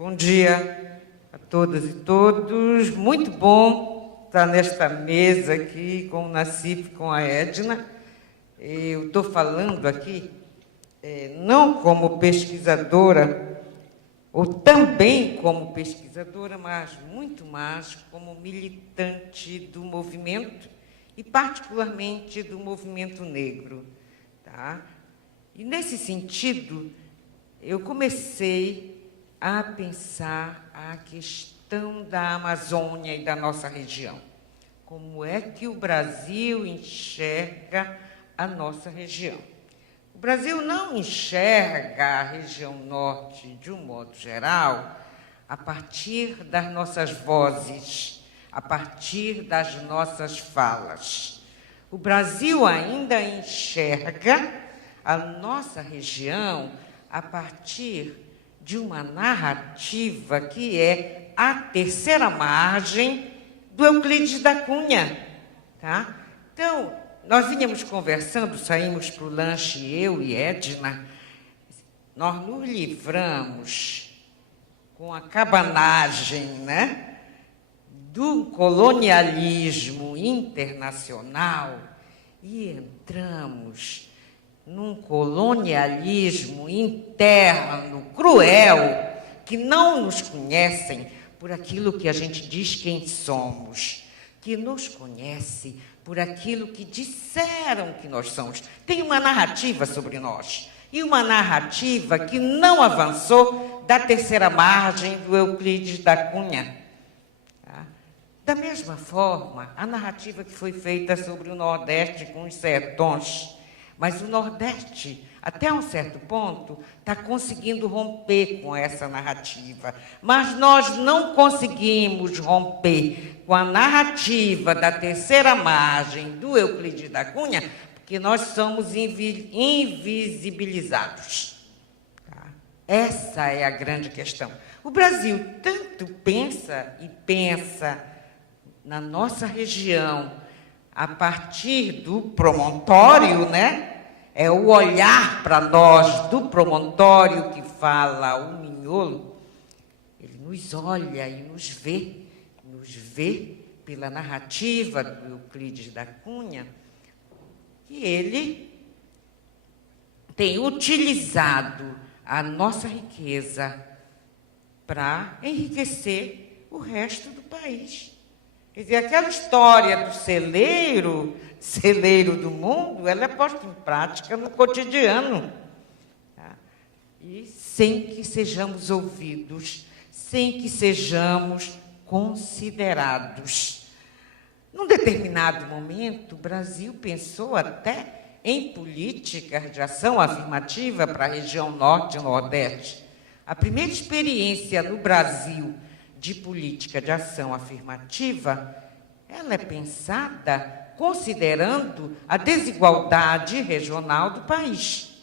Bom dia a todas e todos. Muito bom estar nesta mesa aqui com o Nassif, com a Edna. Eu estou falando aqui não como pesquisadora, ou também como pesquisadora, mas muito mais como militante do movimento, e particularmente do movimento negro. Tá? E, nesse sentido, eu comecei a pensar a questão da Amazônia e da nossa região. Como é que o Brasil enxerga a nossa região? O Brasil não enxerga a região norte, de um modo geral, a partir das nossas vozes, a partir das nossas falas. O Brasil ainda enxerga a nossa região a partir de uma narrativa que é a terceira margem do Euclides da Cunha. Tá? Então, nós vínhamos conversando, saímos para o lanche, eu e Edna, nós nos livramos com a cabanagem, né, do colonialismo internacional e entramos num colonialismo interno, cruel, que não nos conhecem por aquilo que a gente diz quem somos, que nos conhece por aquilo que disseram que nós somos. Tem uma narrativa sobre nós, e uma narrativa que não avançou da terceira margem do Euclides da Cunha. Tá? Da mesma forma, a narrativa que foi feita sobre o Nordeste com os sertões. Mas o Nordeste, até um certo ponto, está conseguindo romper com essa narrativa. Mas nós não conseguimos romper com a narrativa da terceira margem do Euclides da Cunha, porque nós somos invisibilizados. Tá? Essa é a grande questão. O Brasil tanto pensa e pensa na nossa região a partir do promontório, né? É o olhar para nós do promontório que fala o Mignolo. Ele nos olha e nos vê pela narrativa do Euclides da Cunha, que ele tem utilizado a nossa riqueza para enriquecer o resto do país. Quer dizer, aquela história do celeiro do mundo, ela é posta em prática no cotidiano. Tá? E sem que sejamos ouvidos, sem que sejamos considerados. Num determinado momento, o Brasil pensou até em políticas de ação afirmativa para a região norte e nordeste. A primeira experiência no Brasil de política de ação afirmativa, ela é pensada considerando a desigualdade regional do país.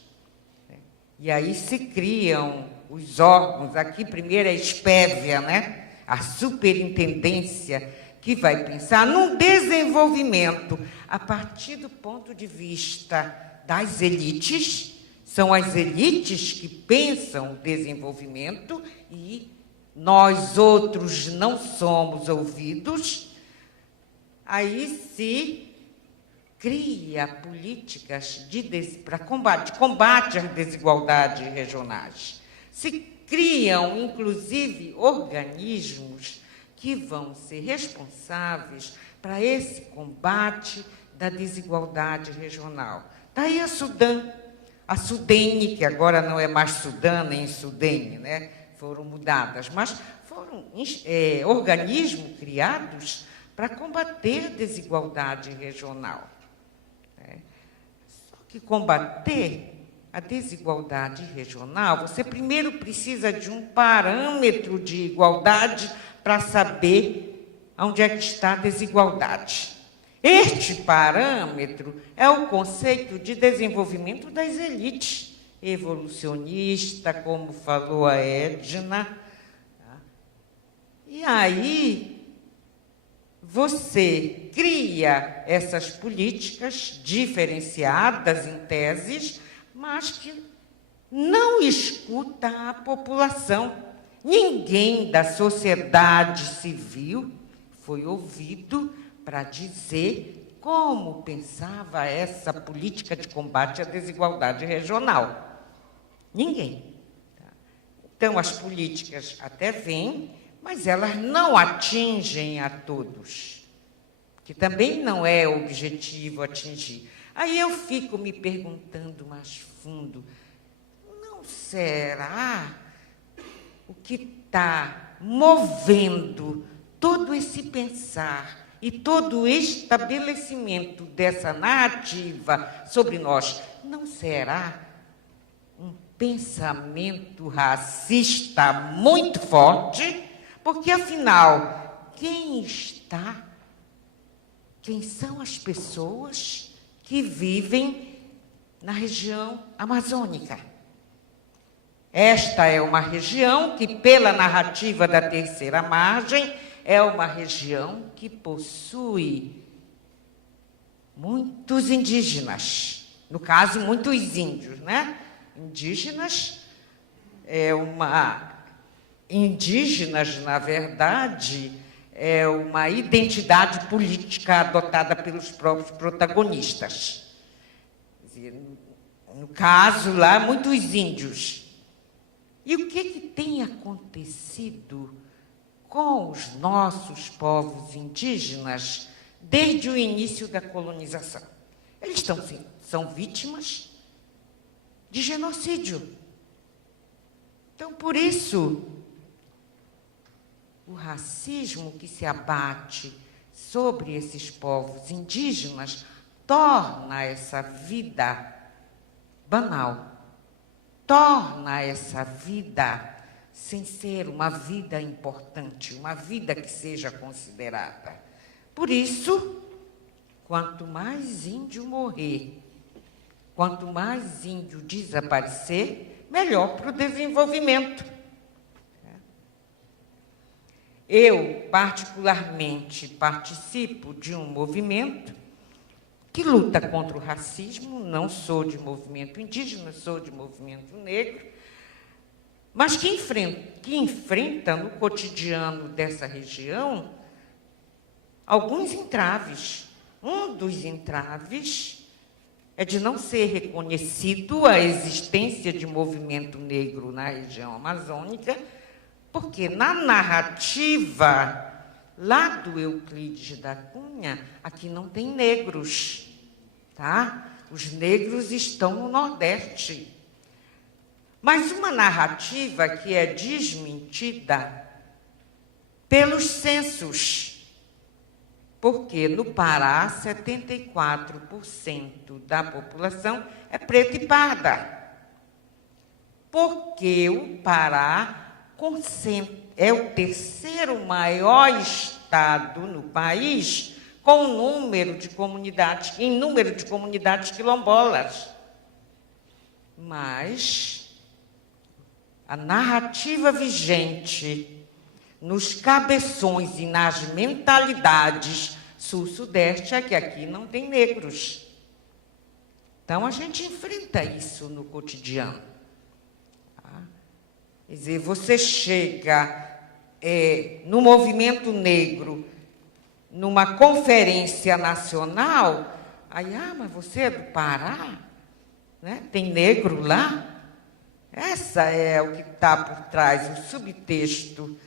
E aí se criam os órgãos, aqui primeiro é a Espévia, né? A superintendência, que vai pensar num desenvolvimento a partir do ponto de vista das elites, são as elites que pensam o desenvolvimento e nós outros não somos ouvidos. Aí se cria políticas para combate às desigualdades regionais. Se criam, inclusive, organismos que vão ser responsáveis para esse combate da desigualdade regional. Daí a Sudene, que agora não é mais Sudã nem Sudene, né? Foram mudadas, mas foram organismos criados para combater a desigualdade regional. Só que combater a desigualdade regional, você primeiro precisa de um parâmetro de igualdade para saber onde é que está a desigualdade. Este parâmetro é o conceito de desenvolvimento das elites, evolucionista, como falou a Edna. E aí você cria essas políticas diferenciadas em teses, mas que não escuta a população. Ninguém da sociedade civil foi ouvido para dizer como pensava essa política de combate à desigualdade regional. Ninguém. Então, as políticas até vêm, mas elas não atingem a todos, que também não é o objetivo atingir. Aí eu fico me perguntando mais fundo, não será o que está movendo todo esse pensar e todo o estabelecimento dessa narrativa sobre nós, não será um pensamento racista muito forte? Porque, afinal, quem são as pessoas que vivem na região amazônica? Esta é uma região que, pela narrativa da terceira margem, é uma região que possui muitos indígenas, no caso, muitos índios, né? Indígenas, na verdade, é uma identidade política adotada pelos próprios protagonistas. No caso lá, muitos índios. E o que tem acontecido com os nossos povos indígenas desde o início da colonização? Eles são vítimas de genocídio. Então, por isso, o racismo que se abate sobre esses povos indígenas torna essa vida banal, torna essa vida sem ser uma vida importante, uma vida que seja considerada. Por isso, quanto mais índio morrer, quanto mais índio desaparecer, melhor para o desenvolvimento. Eu, particularmente, participo de um movimento que luta contra o racismo, não sou de movimento indígena, sou de movimento negro, mas que enfrenta no cotidiano dessa região alguns entraves. Um dos entraves é de não ser reconhecido a existência de movimento negro na região amazônica, porque na narrativa lá do Euclides da Cunha, aqui não tem negros, tá? Os negros estão no Nordeste. Mas uma narrativa que é desmentida pelos censos, porque no Pará 74% da população é preta e parda. Porque o Pará é o terceiro maior estado no país com número de comunidades quilombolas. Mas a narrativa vigente nos cabeções e nas mentalidades sul-sudeste é que aqui não tem negros. Então, a gente enfrenta isso no cotidiano. Quer dizer, você chega no movimento negro, numa conferência nacional, aí, mas você é do Pará? Né? Tem negro lá? Essa é o que está por trás, o subtexto.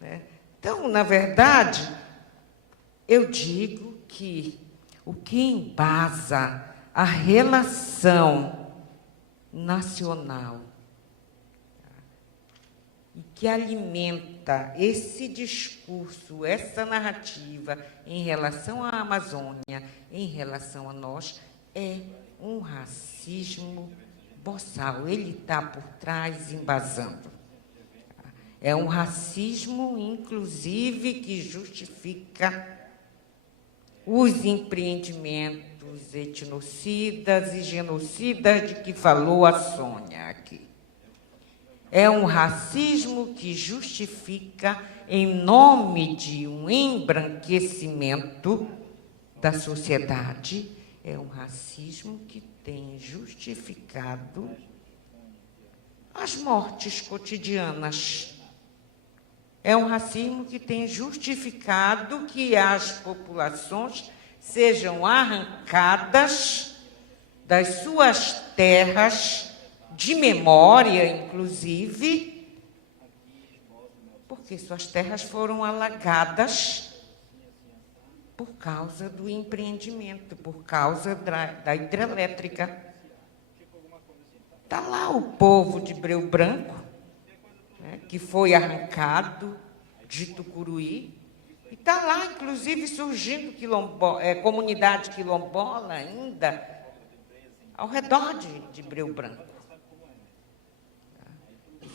Né? Então, na verdade, eu digo que o que embasa a relação nacional e que alimenta esse discurso, essa narrativa em relação à Amazônia, em relação a nós, é um racismo boçal. Ele está por trás, embasando. É um racismo, inclusive, que justifica os empreendimentos etnocidas e genocidas de que falou a Sônia aqui. É um racismo que justifica, em nome de um embranquecimento da sociedade, é um racismo que tem justificado as mortes cotidianas É um racismo que tem justificado que as populações sejam arrancadas das suas terras, de memória, inclusive, porque suas terras foram alagadas por causa do empreendimento, por causa da hidrelétrica. Está lá o povo de Breu Branco, né, que foi arrancado de Tucuruí, e está lá, inclusive, surgindo comunidade quilombola ainda, ao redor de Breu Branco.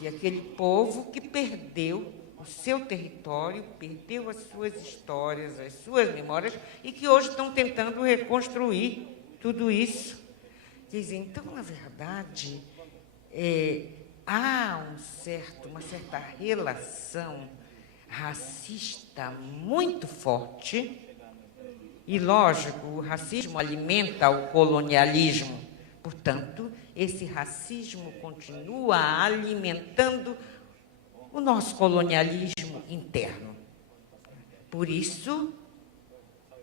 E aquele povo que perdeu o seu território, perdeu as suas histórias, as suas memórias, e que hoje estão tentando reconstruir tudo isso. Dizem, então, na verdade, há uma certa relação racista muito forte, e, lógico, o racismo alimenta o colonialismo. Portanto, esse racismo continua alimentando o nosso colonialismo interno. Por isso,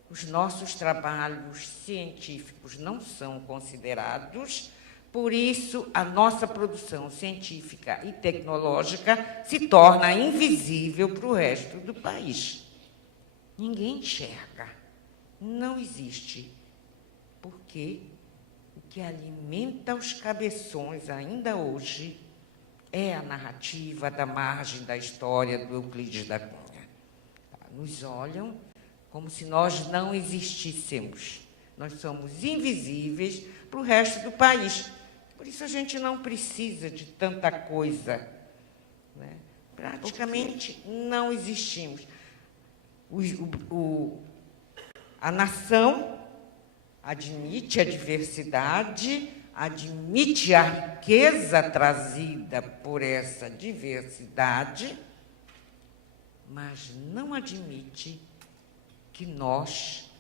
os nossos trabalhos científicos não são considerados, por isso a nossa produção científica e tecnológica se torna invisível para o resto do país. Ninguém enxerga, não existe, porque o que alimenta os cabeções ainda hoje é a narrativa da margem da história do Euclides da Cunha. Nos olham como se nós não existíssemos. Nós somos invisíveis para o resto do país. Por isso a gente não precisa de tanta coisa, né? Praticamente não existimos. A nação admite a diversidade, admite a riqueza trazida por essa diversidade, mas não admite que nós,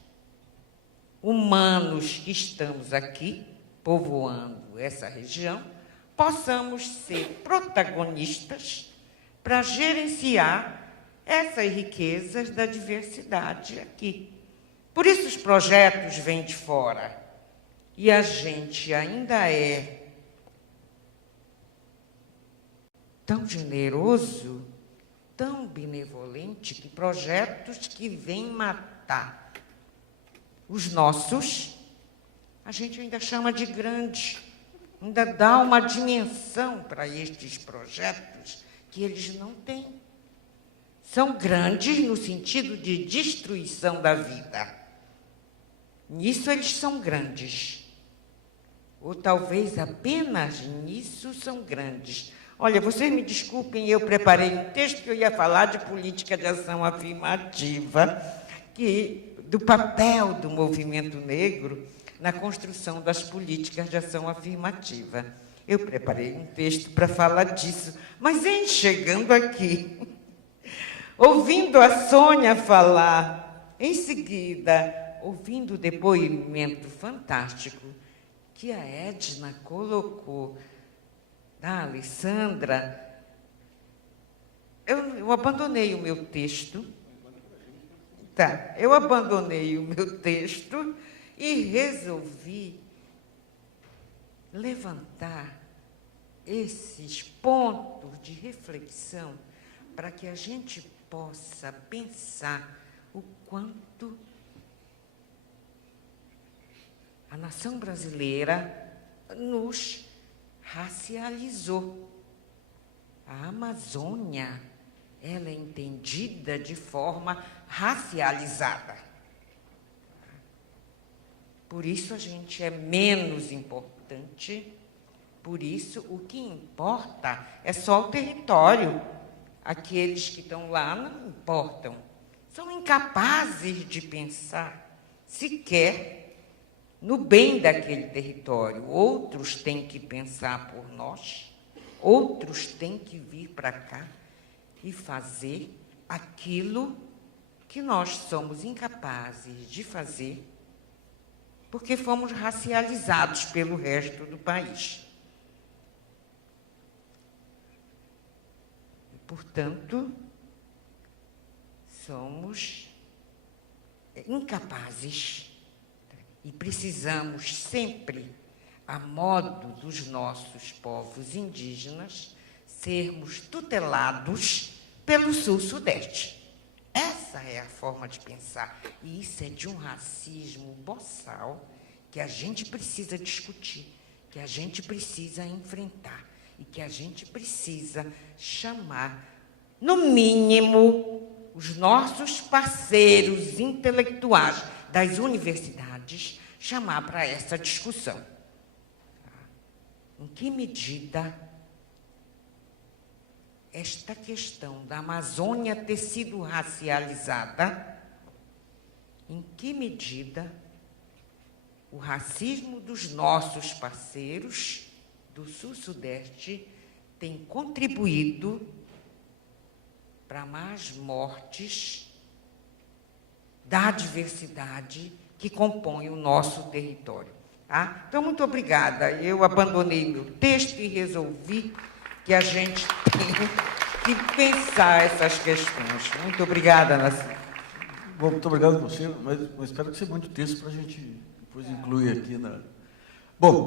humanos que estamos aqui, povoando essa região, possamos ser protagonistas para gerenciar essas riquezas da diversidade aqui. Por isso os projetos vêm de fora. E a gente ainda é tão generoso, tão benevolente, que projetos que vêm matar os nossos, a gente ainda chama de grande, ainda dá uma dimensão para estes projetos que eles não têm. São grandes no sentido de destruição da vida. Nisso eles são grandes. Ou talvez apenas nisso são grandes. Olha, vocês me desculpem, eu preparei um texto que eu ia falar de política de ação afirmativa, do papel do movimento negro na construção das políticas de ação afirmativa. Eu preparei um texto para falar disso, mas em chegando aqui, ouvindo a Sônia falar, em seguida, ouvindo o depoimento fantástico que a Edna colocou da Alessandra, eu abandonei o meu texto. Eu abandonei o meu texto e resolvi levantar esses pontos de reflexão para que a gente possa pensar o quanto a nação brasileira nos racializou. A Amazônia, ela é entendida de forma racializada. Por isso a gente é menos importante, por isso o que importa é só o território. Aqueles que estão lá não importam. São incapazes de pensar sequer no bem daquele território. Outros têm que pensar por nós, outros têm que vir para cá e fazer aquilo que nós somos incapazes de fazer, porque fomos racializados pelo resto do país. Portanto, somos incapazes e precisamos sempre, a modo dos nossos povos indígenas, sermos tutelados pelo Sul-Sudeste. Essa é a forma de pensar. E isso é de um racismo boçal que a gente precisa discutir, que a gente precisa enfrentar e que a gente precisa chamar, no mínimo, os nossos parceiros intelectuais das universidades, chamar para essa discussão. Em que medida esta questão da Amazônia ter sido racializada, em que medida o racismo dos nossos parceiros do Sul-Sudeste tem contribuído para mais mortes da diversidade que compõe o nosso território. Tá? Então, muito obrigada. Eu abandonei meu texto e resolvi que a gente tem que pensar essas questões. Muito obrigada, Nascimento. Bom, muito obrigado a você, mas espero que você mande texto para a gente depois incluir aqui na... Bom...